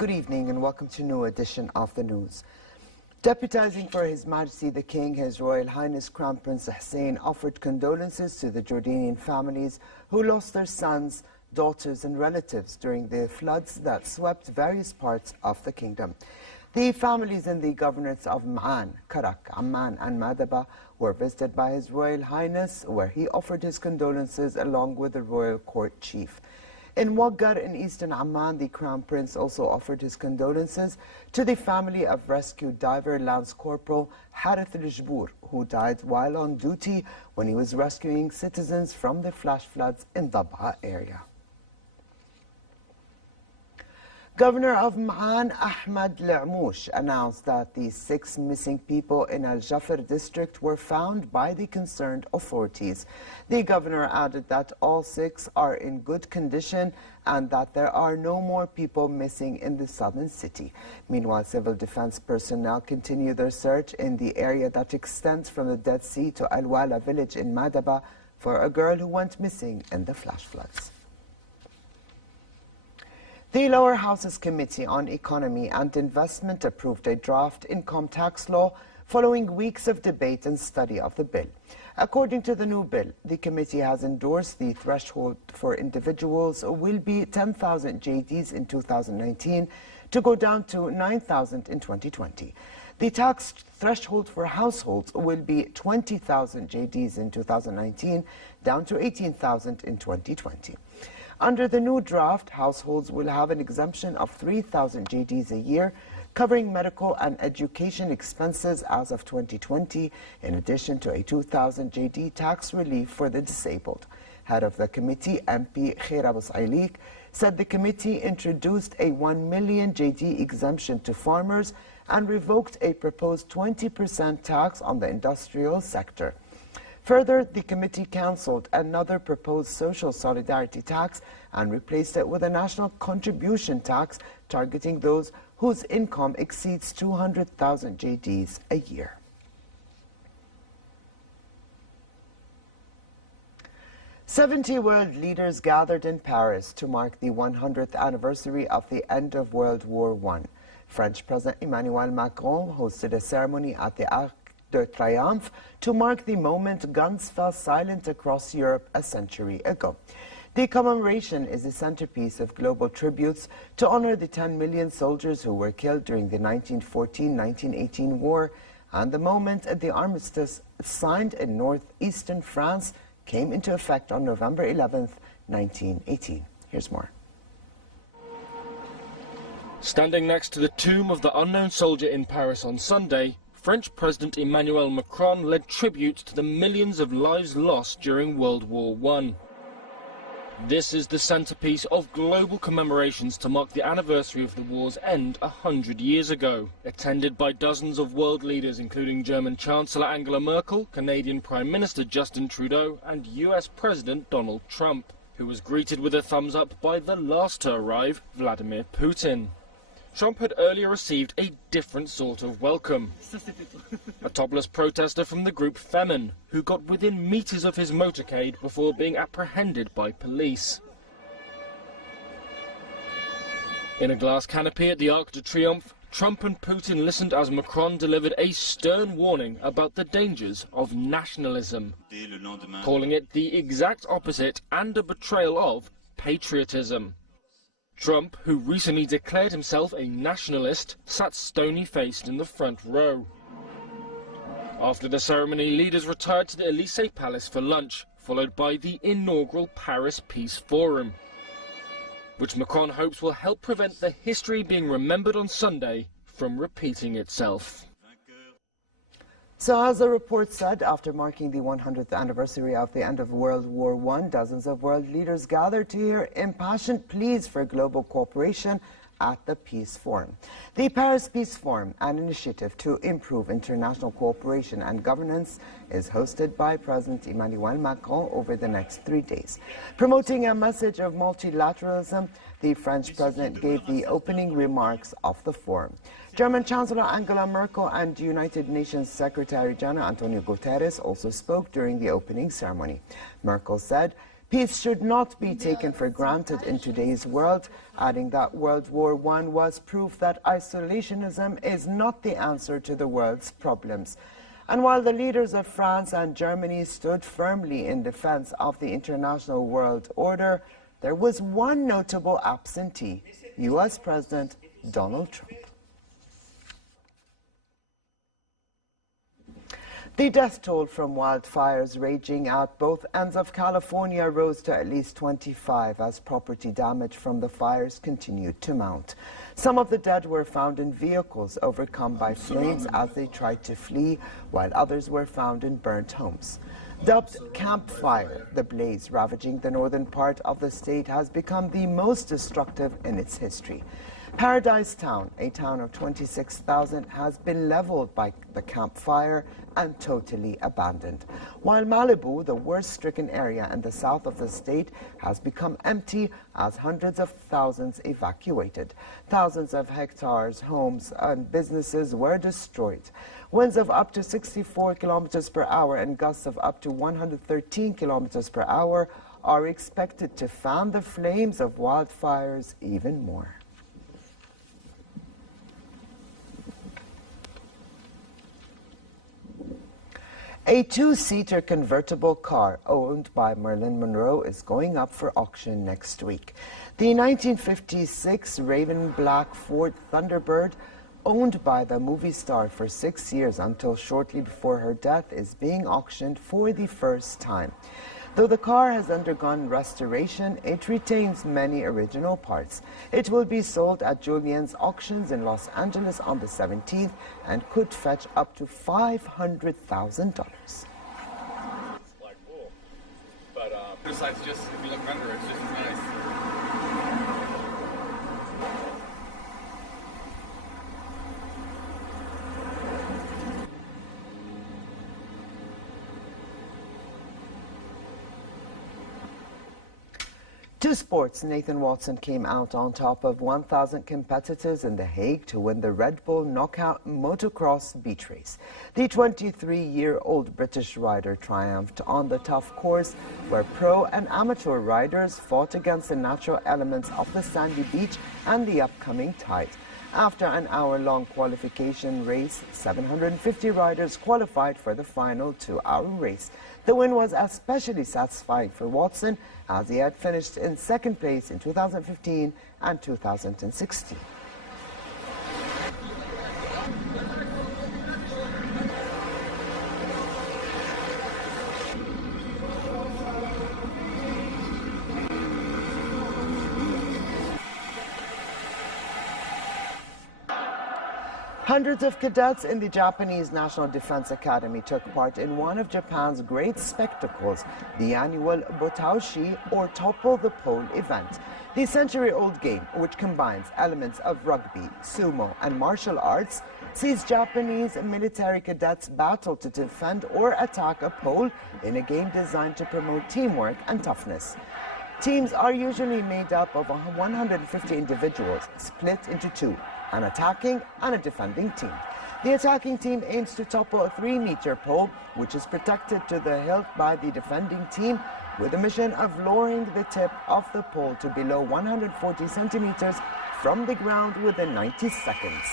Good evening and welcome to a new edition of the news. Deputizing for His Majesty the King, His Royal Highness Crown Prince Hussein offered condolences to the Jordanian families who lost their sons, daughters and relatives during the floods that swept various parts of the kingdom. The families in the governorates of Ma'an, Karak, Amman and Madaba were visited by His Royal Highness, where he offered his condolences along with the royal court chief. In Waggar in eastern Amman, the Crown Prince also offered his condolences to the family of rescued diver Lance Corporal Harith al-Jbour, who died while on duty when he was rescuing citizens from the flash floods in the Dabha area. Governor of Ma'an Ahmed L'Amouche announced that the 6 missing people in Al Jafr district were found by the concerned authorities. The governor added that all 6 are in good condition and that there are no more people missing in the southern city. Meanwhile, civil defense personnel continue their search in the area that extends from the Dead Sea to Al Wala village in Madaba for a girl who went missing in the flash floods. The Lower House's Committee on Economy and Investment approved a draft income tax law following weeks of debate and study of the bill. According to the new bill, the committee has endorsed the threshold for individuals will be 10,000 JDs in 2019 to go down to 9,000 in 2020. The tax threshold for households will be 20,000 JDs in 2019 down to 18,000 in 2020. Under the new draft, households will have an exemption of 3,000 JDs a year, covering medical and education expenses as of 2020, in addition to a 2,000 JD tax relief for the disabled. Head of the committee, MP Khair Abu Sailik, said the committee introduced a 1 million JD exemption to farmers and revoked a proposed 20% tax on the industrial sector. Further, the committee cancelled another proposed social solidarity tax and replaced it with a national contribution tax targeting those whose income exceeds 200,000 JDs a year. "70 world leaders gathered in Paris to mark the 100th anniversary of the end of World War I. French President Emmanuel Macron hosted a ceremony at the Arc de Triomphe to mark the moment guns fell silent across Europe a century ago. The commemoration is the centerpiece of global tributes to honor the 10 million soldiers who were killed during the 1914-1918 war, and the moment the armistice signed in northeastern France came into effect on November 11th, 1918. Here's more. Standing next to the tomb of the unknown soldier in Paris on Sunday, French President Emmanuel Macron led tribute to the millions of lives lost during World War I. This is the centerpiece of global commemorations to mark the anniversary of the war's end 100 years ago, attended by dozens of world leaders including German Chancellor Angela Merkel, Canadian Prime Minister Justin Trudeau and US President Donald Trump, who was greeted with a thumbs up by the last to arrive, Vladimir Putin. Trump had earlier received a different sort of welcome. A topless protester from the group Femen, who got within meters of his motorcade before being apprehended by police. In a glass canopy at the Arc de Triomphe, Trump and Putin listened as Macron delivered a stern warning about the dangers of nationalism, calling it the exact opposite and a betrayal of patriotism. Trump, who recently declared himself a nationalist, sat stony-faced in the front row. After the ceremony, leaders retired to the Élysée Palace for lunch, followed by the inaugural Paris Peace Forum, which Macron hopes will help prevent the history being remembered on Sunday from repeating itself. So as the report said, after marking the 100th anniversary of the end of World War I, dozens of world leaders gathered to hear impassioned pleas for global cooperation at the Peace Forum. The Paris Peace Forum, an initiative to improve international cooperation and governance, is hosted by President Emmanuel Macron over the next 3 days. Promoting a message of multilateralism, the French president gave the opening remarks of the forum. German Chancellor Angela Merkel and United Nations Secretary General Antonio Guterres also spoke during the opening ceremony. Merkel said, Peace should not be taken for granted in today's world, adding that World War I was proof that isolationism is not the answer to the world's problems. And while the leaders of France and Germany stood firmly in defense of the international world order, there was one notable absentee, U.S. President Donald Trump. The death toll from wildfires raging at both ends of California rose to at least 25 as property damage from the fires continued to mount. Some of the dead were found in vehicles overcome by flames as they tried to flee, while others were found in burnt homes. Dubbed Camp Fire, the blaze ravaging the northern part of the state has become the most destructive in its history. Paradise Town, a town of 26,000, has been leveled by the Camp Fire and totally abandoned, while Malibu, the worst-stricken area in the south of the state, has become empty as hundreds of thousands evacuated. Thousands of hectares, homes and businesses were destroyed. Winds of up to 64 kilometers per hour and gusts of up to 113 kilometers per hour are expected to fan the flames of wildfires even more. A two-seater convertible car owned by Marilyn Monroe is going up for auction next week. The 1956 Raven Black Ford Thunderbird, owned by the movie star for 6 years until shortly before her death, is being auctioned for the first time. Though the car has undergone restoration, it retains many original parts. It will be sold at Julien's Auctions in Los Angeles on the 17th and could fetch up to $500,000. Like cool. But besides just, if you look under, it's just nice. To sports, Nathan Watson came out on top of 1,000 competitors in The Hague to win the Red Bull Knockout Motocross Beach Race. The 23-year-old British rider triumphed on the tough course where pro and amateur riders fought against the natural elements of the sandy beach and the upcoming tide. After an hour-long qualification race, 750 riders qualified for the final 2-hour race. The win was especially satisfying for Watson, as he had finished in second place in 2015 and 2016. Hundreds of cadets in the Japanese National Defense Academy took part in one of Japan's great spectacles, the annual Botaushi, or Topple the Pole event. The century-old game, which combines elements of rugby, sumo, and martial arts, sees Japanese military cadets battle to defend or attack a pole in a game designed to promote teamwork and toughness. Teams are usually made up of 150 individuals, split into two, an attacking and a defending team. The attacking team aims to topple a 3-meter pole, which is protected to the hilt by the defending team, with the mission of lowering the tip of the pole to below 140 centimeters from the ground within 90 seconds.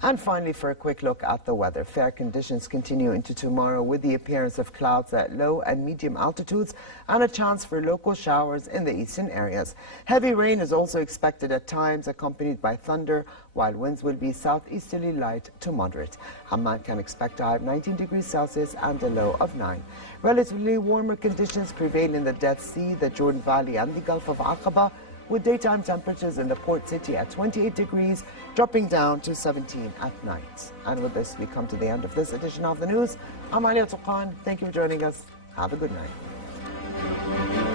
And finally, for a quick look at the weather. Fair conditions continue into tomorrow with the appearance of clouds at low and medium altitudes and a chance for local showers in the eastern areas. Heavy rain is also expected at times, accompanied by thunder, while winds will be southeasterly light to moderate. Amman can expect a high of 19 degrees Celsius and a low of 9. Relatively warmer conditions prevail in the Dead Sea, the Jordan Valley and the Gulf of Aqaba, with daytime temperatures in the port city at 28 degrees, dropping down to 17 at night. And with this, we come to the end of this edition of the news. I'm Alia Tuqan. Thank you for joining us. Have a good night.